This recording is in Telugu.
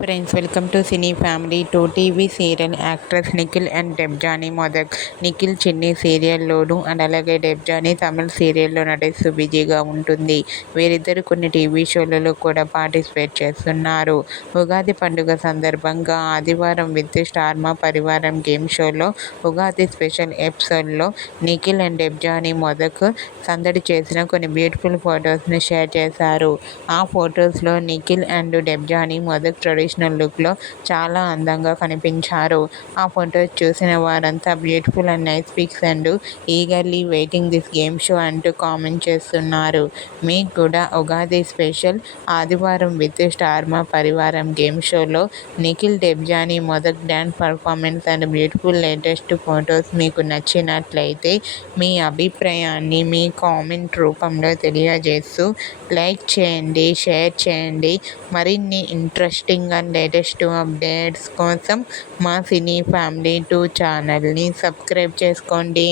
Friends, welcome to cine family. Two TV serial actress Nikhil and Debjani Modak. Nikhil Chinni సీరియల్లోనూ అండ్ అలాగే డెబ్జానీ తమిళ సీరియల్లో నటిస్తూ బిజీగా ఉంటుంది. వీరిద్దరు కొన్ని టీవీ షోలలో కూడా పార్టిసిపేట్ చేస్తున్నారు. ఉగాది పండుగ సందర్భంగా ఆదివారం with star Maa Parivaaram game షోలో ఉగాది స్పెషల్ ఎపిసోడ్లో నిఖిల్ అండ్ డెబ్జానీ మొదక్ సందడి చేసిన కొన్ని బ్యూటిఫుల్ ఫొటోస్ని షేర్ చేశారు. ఆ ఫొటోస్లో నిఖిల్ అండ్ డెబ్జానీ మొదక్ ట్రెడిషనల్ లుక్లో చాలా అందంగా కనిపించారు. ఆ ఫొటోస్ చూసిన వారంతా beautiful and nice pics and eagerly waiting this game show అంటూ కామెంట్ చేస్తున్నారు. మీకు కూడా Ugadi special Aadivaaram with star Maa Parivaaram game షోలో Nikhil Debjani Modak dance performance and beautiful latest photos మీకు నచ్చినట్లయితే మీ అభిప్రాయాన్ని మీ కామెంట్ రూపంలో తెలియజేస్తూ లైక్ చేయండి, షేర్ చేయండి. మరిన్ని ఇంట్రెస్టింగ్ అండ్ లేటెస్ట్ అప్డేట్స్ కోసం మా సినీ ఫ్యామిలీ 2 ఛానల్ని సబ్స్క్రైబ్ చేసుకోండి.